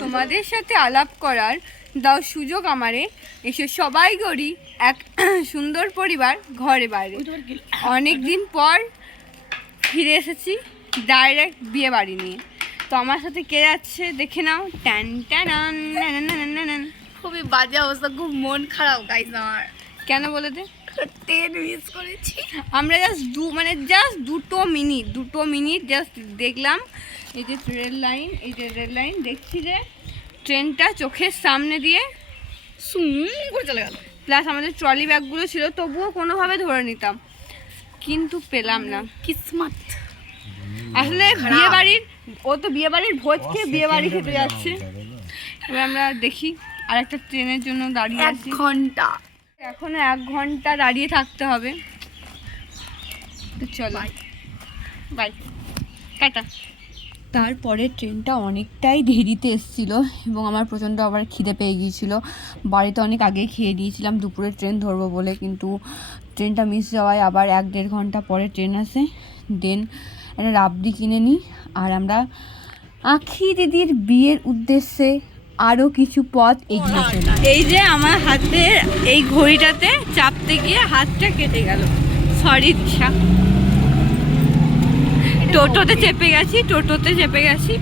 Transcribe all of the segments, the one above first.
তোমাদের সাথে আলাপ করার দাও সুযোগ আমারে, এসে সবাই করি এক সুন্দর পরিবার ঘরে বাইরে। অনেক দিন পর ফিরে এসেছি ডাইরেক্ট বিয়ে বাড়ি নিয়ে। তো আমার সাথে কে যাচ্ছে দেখে নাও। Tan tan. খুবই বাজে অবস্থা, খুব মন খারাপ গাইস আমার। কেন বলে দে? ট্রেন মিস করেছি। আমরা জাস্ট দুটো মিনিট জাস্ট দেখলাম। এই যে রেল লাইন দেখছি যে ট্রেনটা চোখের সামনে দিয়ে করে চলে গেল। প্লাস আমাদের ট্রলি ব্যাগগুলো ছিল, তবুও কোনোভাবে ধরে নিতাম, কিন্তু পেলাম না। কিসমত আসলে বিয়ে বাড়ির ভোজ খেয়ে বিয়ে বাড়ি খেতে যাচ্ছে। এবার আমরা দেখি আর একটা ট্রেনের জন্য দাঁড়িয়ে আছি। 1 ঘন্টা, এখনো 1 ঘন্টা দাঁড়িয়ে থাকতে হবে। তো চলো বাই, টাটা। তারপরে ট্রেনটা অনেকটাই দেরিতে এসেছিল এবং আমার প্রচণ্ড আবার খিদে পেয়ে গিয়েছিল। বাড়িতে অনেক আগে খেয়ে দিয়েছিলাম দুপুরে ট্রেন ধরবো বলে, কিন্তু ট্রেনটা মিস যাওয়ায় আবার 1-1.5 ঘন্টা পরে ট্রেন আসে। দেন একটা রাবড়ি কিনে নিই আর আমরা আখি দিদির বিয়ের উদ্দেশ্যে আরও কিছু পথ এগিয়ে চলি। এই যে আমার হাতের এই ঘড়িটাতে চাপতে গিয়ে হাতটা কেটে গেল, সরি দিশা। টোটোতে চেপে গেছি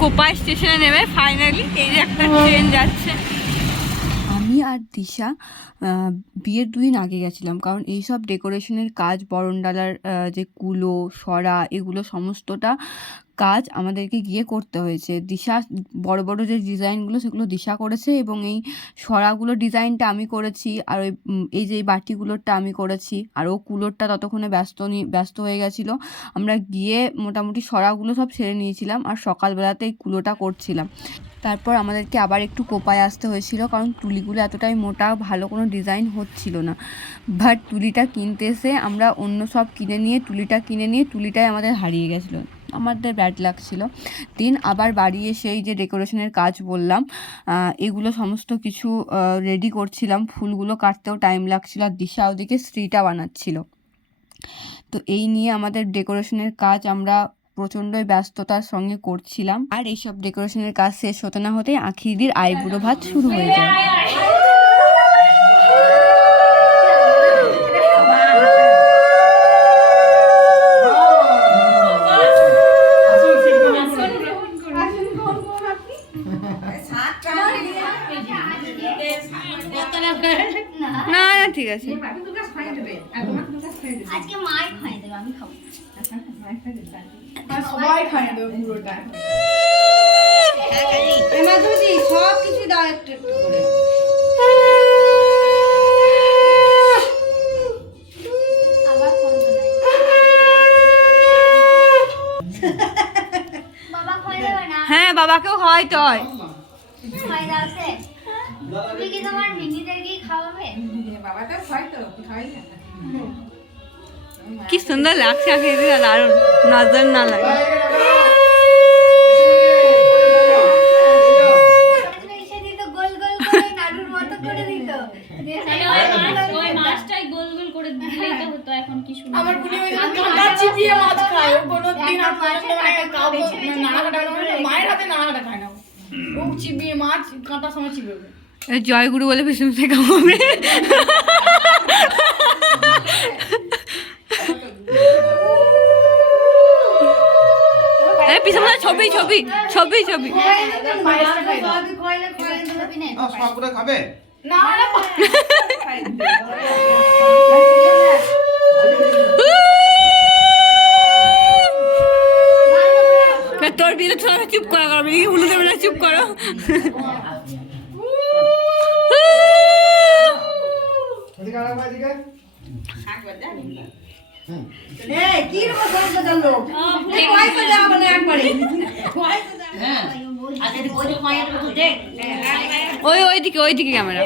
কোপাই স্টেশনে নেমে ফাইনালি এই যে একটা ট্রেন যাচ্ছে। আমি আর দিশা বিয়ের 2 দিন আগে গেছিলাম, কারণ এইসব ডেকোরেশনের কাজ, বরণডালার যে কুলো সরা এগুলো সমস্তটা কাজ আমাদেরকে গিয়ে করতে হয়েছে। দিশা বড় বড় যে ডিজাইনগুলো সেগুলো দিশা করেছে এবং এই সরাগুলো ডিজাইনটা আমি করেছি, আর এই যে বাটিগুলোরটা আমি করেছি, আর ও কুলোরটা ততক্ষণে ব্যস্ত হয়ে গেছিলো। আমরা গিয়ে মোটামুটি সরাগুলো সব ছেড়ে নিয়েছিলাম আর সকালবেলাতে এই কুলোটা করছিলাম। তারপর আমাদেরকে আবার একটু কোপায় আসতে হয়েছিল, কারণ তুলিগুলো এতটাই মোটা, ভালো কোনো ডিজাইন হচ্ছিল না। বাট তুলিটা কিনতে এসে আমরা অন্য সব কিনে নিয়ে তুলিটাই আমাদের হারিয়ে গেছিলো, আমাদের ব্যাড লাগছিল। দেন আবার বাড়ি এসে এই যে ডেকোরেশনের কাজ বললাম, এগুলো সমস্ত কিছু রেডি করছিলাম। ফুলগুলো কাটতেও টাইম লাগছিল আর দিশা ওদিকে স্ত্রীটা বানাচ্ছিল। তো এই নিয়ে আমাদের ডেকোরেশনের কাজ আমরা প্রচণ্ডই ব্যস্ততার সঙ্গে করছিলাম। আর এইসব ডেকোরেশনের কাজ শেষ হতে না হতে আখিদির আইবুড়ো ভাত শুরু হয়ে যায়। না না ঠিক আছে, আজকে মাই খাই দেবে, আমি খাবো। সবাই খাইয়ে দেবে পুরোটা। সব কিছু দাও একটু একটু করে। হ্যাঁ বাবাকেও খাওয়াইতে হয়। কি সুন্দর লাগছে আখি, দারুণ, নজর না লাগে। জয়গুরু বলে পিছন থেকে হবে। পিছনে ছবি ছবি ছবি ছবি খাবে তোর বিয়ে চুপ করা করো, উল্টো দেবে না, চুপ করো। ওইদিকে ক্যামেরা।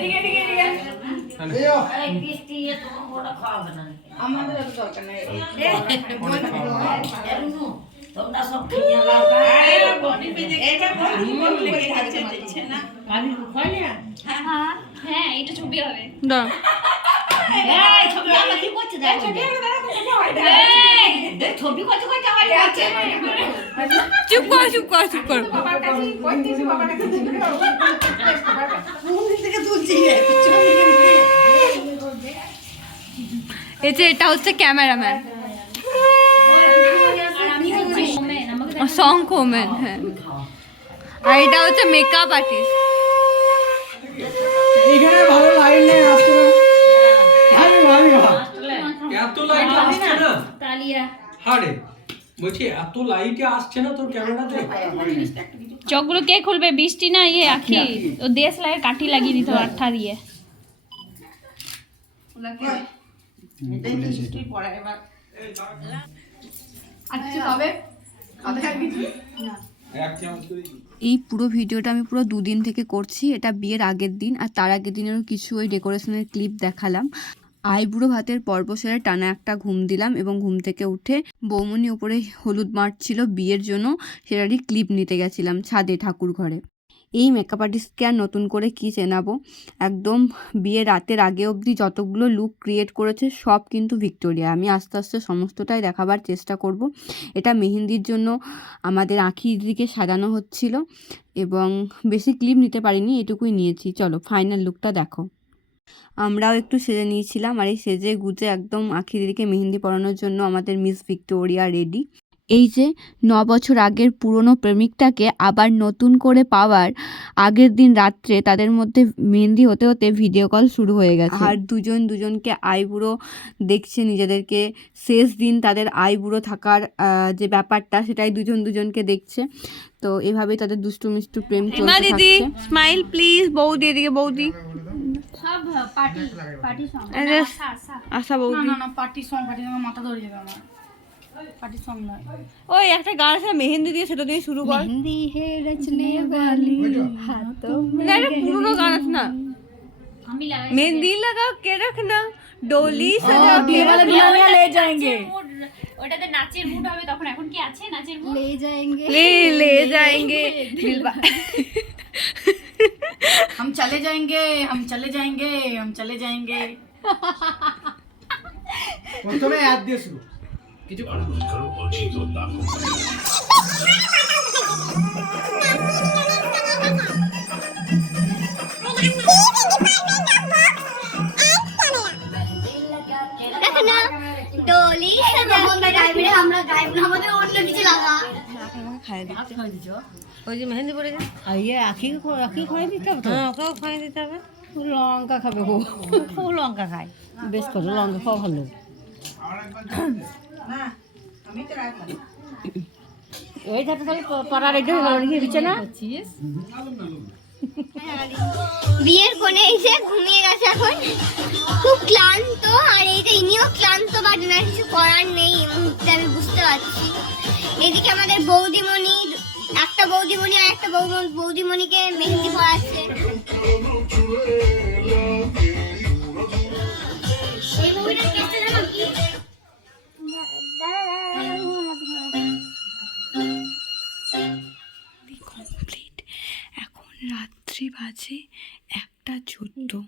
হ্যাঁ এটা ছবি হবে। চুপ কর চুপ কর চুপ কর। এটা হচ্ছে ক্যামেরাম্যান, শঙ্খ ওমেন, হ্যাঁ। আর এটা হচ্ছে মেকআপ আর্টিস্ট। এখানে ভালো লাইট নেই, আসছে না। এত লাইট আসছে না আরে বলছি এত লাইট আসছে না তোর ক্যামেরাতে। চোখগুলো কে খুলবে? বৃষ্টি না ইয়ে আখি ও দেশ লাগে কাঠি লাগিয়ে দিত আঠা দিয়ে। এই পুরো ভিডিওটা আমি পুরো 2 দিন থেকে করছি। এটা বিয়ের আগের দিন, আর তার আগের দিনেরও কিছু ওই ডেকোরেশনের ক্লিপ দেখালাম। আইবুড়ো ভাতের পর্ব সেরে টানা একটা ঘুম দিলাম, এবং ঘুম থেকে উঠে বৌমনি উপরে হলুদ মারছিল বিয়ের জন্য, সেটারই ক্লিপ নিতে গেছিলাম ছাদে ঠাকুর ঘরে। এই মেকআপ আর্টিস্টকে আর নতুন করে কি চেনাবো, একদম বিয়ের রাতের আগে অবধি যতগুলো লুক ক্রিয়েট করেছে সব কিন্তু ভিক্টোরিয়া। আমি আস্তে আস্তে সমস্তটাই দেখাবার চেষ্টা করব। এটা মেহেন্দির জন্য আমাদের আঁখির দিকে সাজানো হচ্ছিল, এবং বেশি ক্লিপ নিতে পারিনি, এটুকুই নিয়েছি। চলো ফাইনাল লুকটা দেখো। আমরাও একটু সেজে নিয়েছিলাম, আর এই সেজে গুজে একদম আঁখি দিদিকে মেহেন্দি পরানোর জন্য আমাদের মিস ভিক্টোরিয়া রেডি। এই যে 9 বছর আগের পুরনো প্রেমিকটাকে আবার নতুন করে পাওয়ার আগের দিন রাত্রে তাদের মধ্যে মেহেন্দি হতে হতে ভিডিও কল শুরু হয়ে গেছে, আর দুজন দুজনকে আইবুড়ো দেখছে নিজেদেরকে। শেষ দিন তাদের আইবুড়ো থাকার যে ব্যাপারটা, সেটাই দুজন দুজনকে দেখছে। তো এভাবেই তাদের দুষ্টু মিষ্টু প্রেম চলতে থাকছে। স্মাইল প্লিজ, বৌদি এদিকে, বৌদি সব পার্টি পার্টি সং আশা বৌদি। না পার্টি সং মাথা ধরে যাবে আমার। পার্টি সং নয়, ওই একটা গান আছে মেহেন্দি দিয়ে, সেটা দিয়ে শুরু কর। মেহেন্দি হে রচনে वाली हाथों में না, এটা পুরোনো গান আছে না। আমি লাগাই मेहंदी लगा के रखना, डोली सजा के रखना, ले जाएंगे ওটাতে নাচের মুড হবে তখন। এখন কি আছে নাচের মুড? ले जाएंगे ले जाएंगे हम चले जाएंगे हम चले जाएंगे हम चले जाएंगे। প্রথমে অ্যাড দিয়ে শুরু। डोली আমরা গাইব না, আমরা গাইব না, আমাদের অন্য কিছু লাগা। ওই যে মেহেন্দি পরে যায়, আইয়ে আখি খাই দিতে হবে তো। হ্যাঁ ওকেও খাইয়ে দিতে হবে। লঙ্কা খাবে গো, ও লঙ্কা খায় বেশ করে, লঙ্কা খাওয়া ভালো। এই যাতে তাহলে পড়া রেডি হয়ে গেল নাকি বিছানা? বিয়ের কোণে এসে ঘুমিয়ে গেছে এখন, খুব ক্লান্ত। আর এই যে ইনিও ক্লান্ত, বাট না কিছু করার নেই এই মুহূর্তে, আমি বুঝতে পারছি। এদিকে আমাদের বৌদিমণি, একটা বৌদিমণি আর একটা বৌদিমণিকে মেহেন্দি পরাচ্ছে। এই মুভিটার কেসটা জানো কি? কমপ্লিট। এখন রাত্রি বাজে 1:14।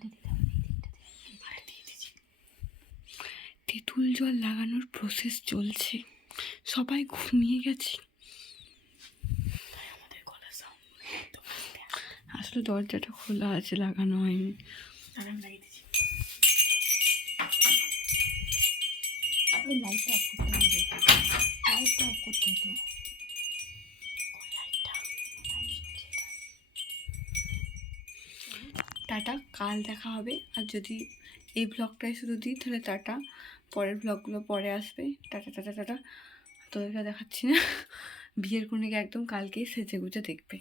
তেঁতুল জল লাগানোর প্রসেস চলছে, সবাই ঘুমিয়ে গেছে। আমাদের গলা সাউন্ড আসলে দরজাটা খোলা আছে, লাগানো হয়নি। আরাম লাগিয়ে দিচ্ছি। লাইটটা অফ করতে হবে, লাইটটা অফ করতে হতো। টাটা, কাল দেখা হবে। আর যদি এই ব্লগটাই শুধু দিই তাহলে টাটা, পরের ব্লগগুলো পরে আসবে। Tata tata tata. তোদেরকে দেখাচ্ছি না, বিয়ের কনেকে একদম কালকেই সেজে গুজে দেখবে।